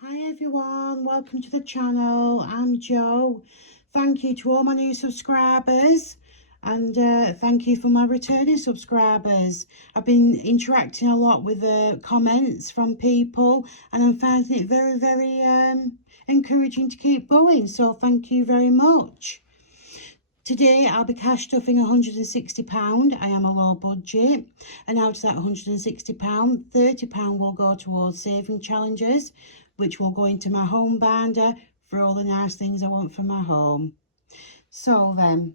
Hi everyone, welcome to the channel. I'm Jo. Thank you to all my new subscribers and thank you for my returning subscribers. I've been interacting a lot with the comments from people and I'm finding it very encouraging to keep going, so thank you very much. Today I'll be cash stuffing £160. I am a low budget, and out of that £160, £30 will go towards saving challenges, which will go into my home binder for all the nice things I want for my home. So then,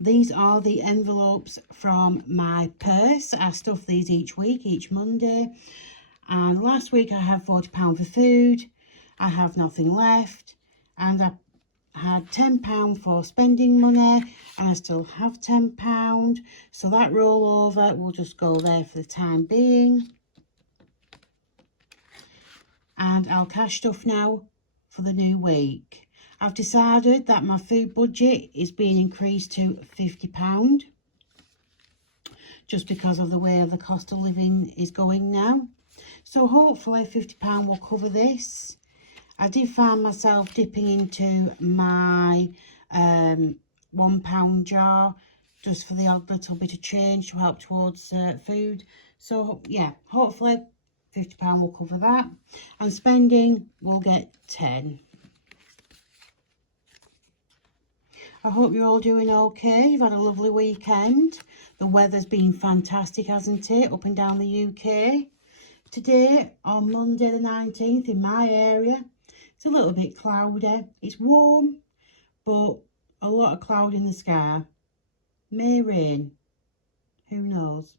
these are the envelopes from my purse. I stuff these each week, each Monday. And last week I had £40 for food. I have nothing left, and I had £10 for spending money, and I still have £10, so that rollover will just go there for the time being. And I'll cash stuff now for the new week. I've decided that my food budget is being increased to £50 just because of the way the cost of living is going now, so hopefully £50 will cover this. I did find myself dipping into my £1 jar just for the odd little bit of change to help towards food. So yeah, hopefully £50 will cover that, and spending will get 10. I hope you're all doing okay. You've had a lovely weekend. The weather's been fantastic, hasn't it, up and down the UK. Today, on Monday the 19th, in my area, it's a little bit cloudy. It's warm, but a lot of cloud in the sky. May rain. Who knows?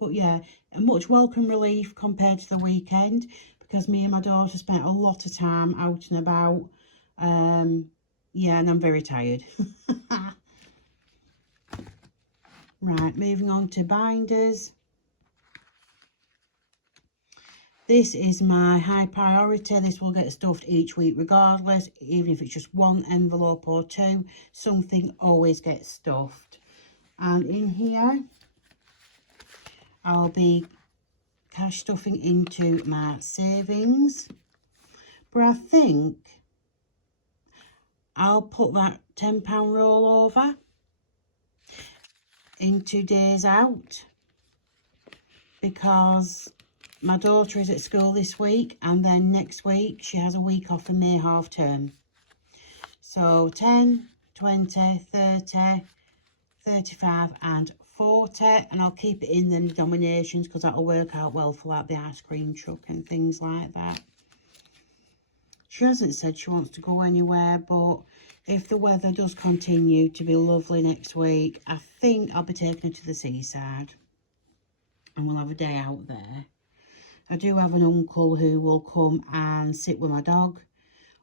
But yeah, a much welcome relief compared to the weekend, because me and my daughter spent a lot of time out and about. Yeah, and I'm very tired. Right, moving on to binders. This is my high priority. This will get stuffed each week regardless, even if it's just one envelope or two. Something always gets stuffed. And in here, I'll be cash stuffing into my savings. But I think I'll put that £10 rollover into days out, because my daughter is at school this week, and then next week she has a week off for May half term. So 10, 20, 30, 35 and 40, and I'll keep it in the denominations because that'll work out well for like the ice cream truck and things like that. She hasn't said she wants to go anywhere, but if the weather does continue to be lovely next week, I think I'll be taking her to the seaside and we'll have a day out there. I do have an uncle who will come and sit with my dog,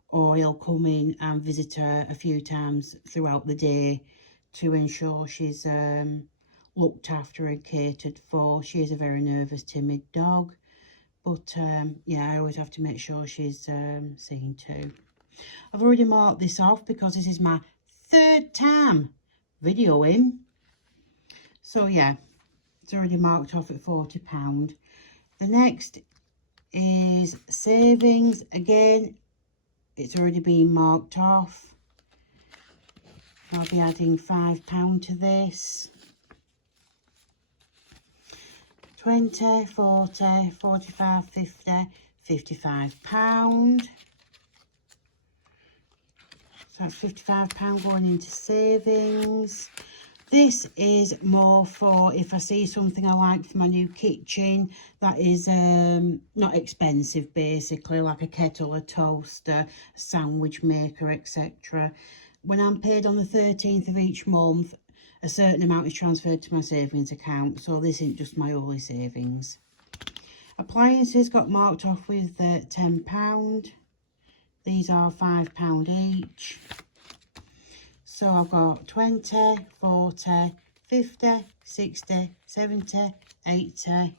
or he'll come in and visit her a few times throughout the day to ensure she's looked after and catered for. She is a very nervous, timid dog, but yeah, I always have to make sure she's seen to. I've already marked this off because this is my third time videoing. So yeah, it's already marked off at £40. The next is savings. Again, it's already been marked off. I'll be adding £5 to this. 20, 40, 45, 50, £55. So that's £55 going into savings. This is more for if I see something I like for my new kitchen that is not expensive, basically, like a kettle, a toaster, a sandwich maker, etc. When I'm paid on the 13th of each month, a certain amount is transferred to my savings account, so this isn't just my only savings. Appliances got marked off with £10. These are £5 each. So I've got 20, 40, 50, 60, 70, 80,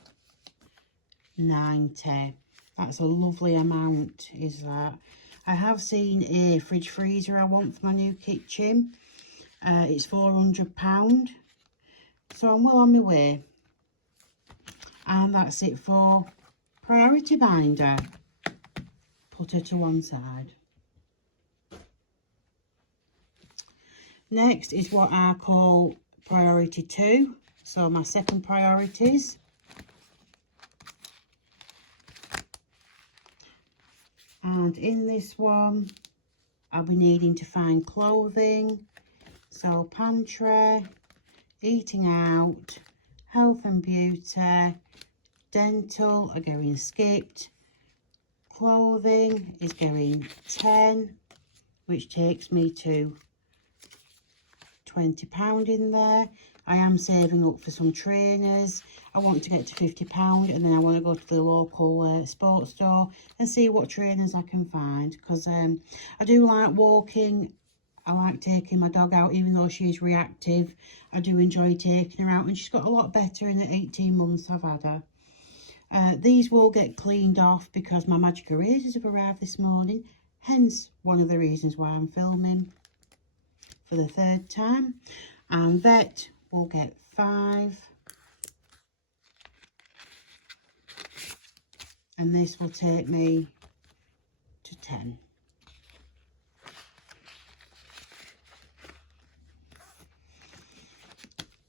90. That's a lovely amount, is that? I have seen a fridge freezer I want for my new kitchen. It's £400. So I'm well on my way. And that's it for priority binder. put her to one side. Next is what I call priority 2. So my second priorities. And in this one, I'll be needing to find clothing. So pantry, eating out, health and beauty, dental are going skipped. Clothing is going 10, which takes me to £20 in there. I am saving up for some trainers. I want to get to £50 and then I want to go to the local sports store and see what trainers I can find, because I do like walking. I like taking my dog out, even though she is reactive. I do enjoy taking her out, and she's got a lot better in the 18 months I've had her. These will get cleaned off because my magic erasers have arrived this morning, hence one of the reasons why I'm filming for the 3rd time. And vet will get 5, and this will take me to 10.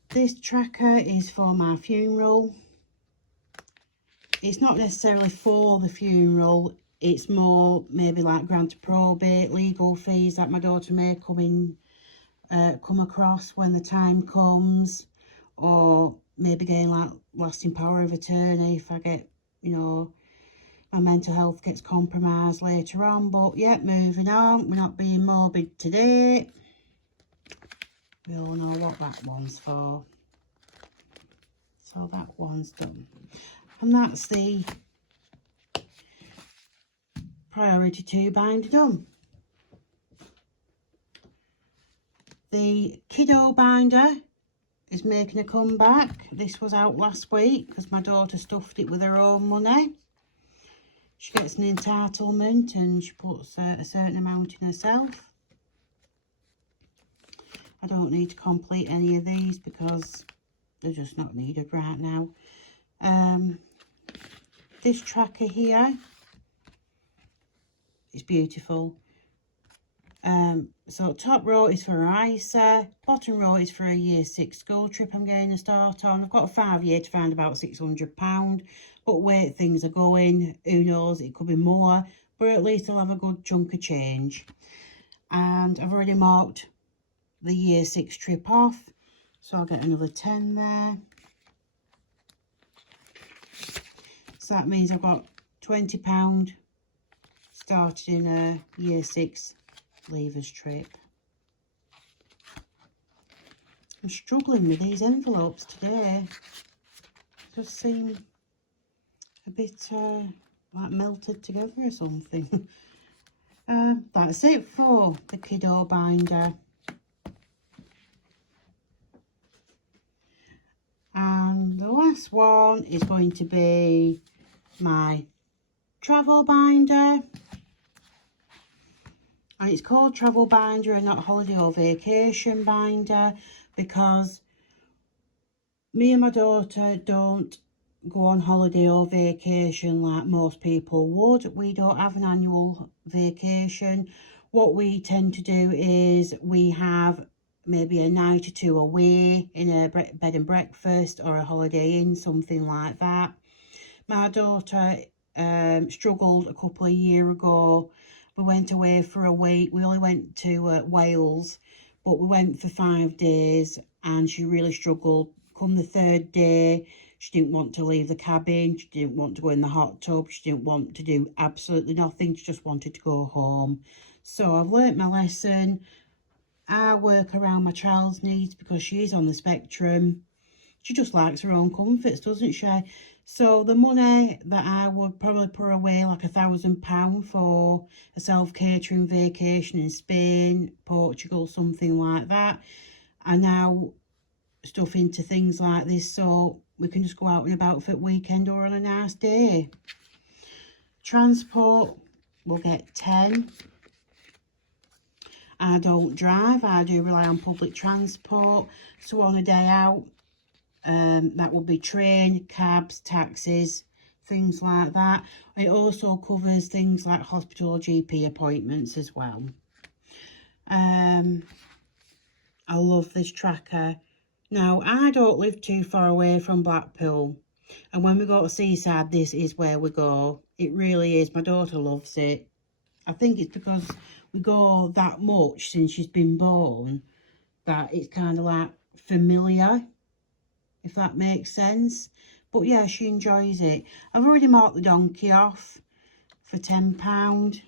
This tracker is for my funeral. It's not necessarily for the funeral, it's more maybe like grant of probate, legal fees that my daughter may come across when the time comes, or maybe getting like lasting power of attorney if I get, you know, my mental health gets compromised later on. But yeah, moving on, we're not being morbid today. We all know what that one's for. So that one's done. And that's the priority 2 binder done. The kiddo binder is making a comeback. This was out last week because my daughter stuffed it with her own money. She gets an entitlement and she puts a certain amount in herself. I don't need to complete any of these because they're just not needed right now. This tracker here is beautiful. So top row is for ISA, bottom row is for a year 6 school trip I'm getting a start on. I've got a 5-year to find about £600, but where things are going, who knows, it could be more, but at least I'll have a good chunk of change. And I've already marked the year 6 trip off, so I'll get another 10 there. So that means I've got £20 started in a year 6 leavers trip. I'm struggling with these envelopes today. Just seem a bit like melted together or something. That's it for the kiddo binder. And the last one is going to be my travel binder. And it's called travel binder and not holiday or vacation binder because me and my daughter don't go on holiday or vacation like most people would. We don't have an annual vacation. What we tend to do is we have maybe a night or 2 away in a bed and breakfast or a Holiday Inn, something like that. My daughter struggled a couple of years ago. We went away for a week. We only went to Wales, but we went for 5 days and she really struggled. Come the 3rd day, she didn't want to leave the cabin. She didn't want to go in the hot tub. She didn't want to do absolutely nothing. She just wanted to go home. So I've learnt my lesson. I work around my child's needs because she is on the spectrum. She just likes her own comforts, doesn't she? So the money that I would probably put away, like £1,000 for a self-catering vacation in Spain, Portugal, something like that, I now stuff into things like this so we can just go out and about for a weekend or on a nice day. Transport, we'll get 10. I don't drive, I do rely on public transport. So on a day out, that would be train, cabs, taxis, things like that. It also covers things like hospital or GP appointments as well. I love this tracker. Now, I don't live too far away from Blackpool, and when we go to Seaside, this is where we go. It really is. My daughter loves it. I think it's because we go that much since she's been born that it's kind of like familiar, if that makes sense. But yeah, she enjoys it. I've already marked the donkey off for £10,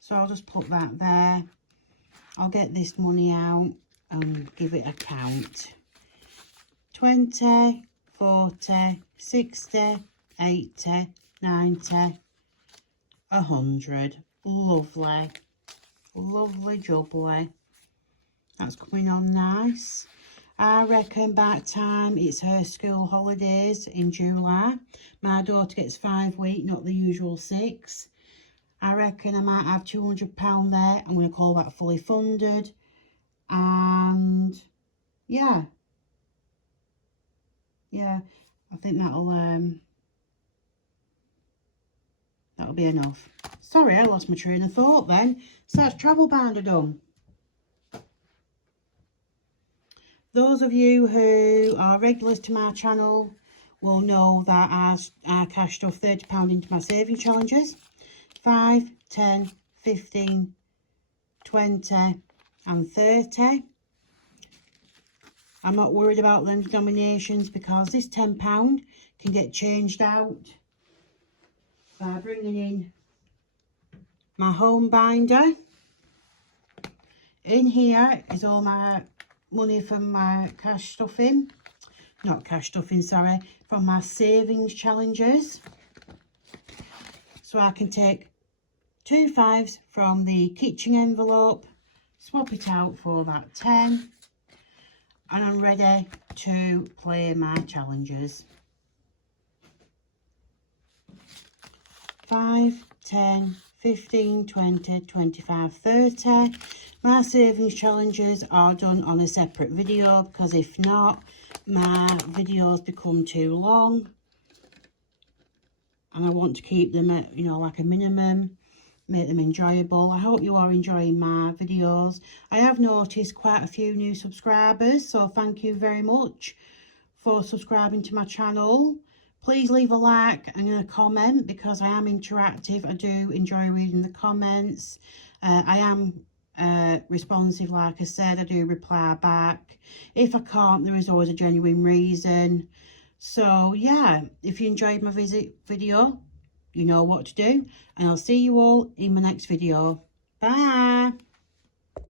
so I'll just put that there. I'll get this money out and give it a count. 20, 40, 60, 80, 90, 100. Lovely. Lovely jubbly. That's coming on nice. I reckon by the time it's her school holidays in July, my daughter gets 5 weeks, not the usual 6. I reckon I might have £200 there. I'm going to call that fully funded. And yeah, I think that'll be enough. Sorry, I lost my train of thought then. So that's travel binder done. Those of you who are regulars to my channel will know that I cashed off £30 into my saving challenges. 5, 10, 15, 20 and 30. I'm not worried about them denominations because this £10 can get changed out by bringing in my home binder. In here is all my money from my cash stuffing. Not cash stuffing, sorry. From my savings challenges. So I can take 2 5s from the kitchen envelope, swap it out for that 10, and I'm ready to play my challenges. 5, 10, 15, 20, 25, 30. My savings challenges are done on a separate video because if not, my videos become too long. And I want to keep them at, you know, like a minimum, make them enjoyable. I hope you are enjoying my videos. I have noticed quite a few new subscribers, so thank you very much for subscribing to my channel. Please leave a like and a comment because I am interactive. I do enjoy reading the comments. I am responsive, like I said. I do reply back. If I can't, there is always a genuine reason. So yeah, if you enjoyed my video, you know what to do. And I'll see you all in my next video. Bye.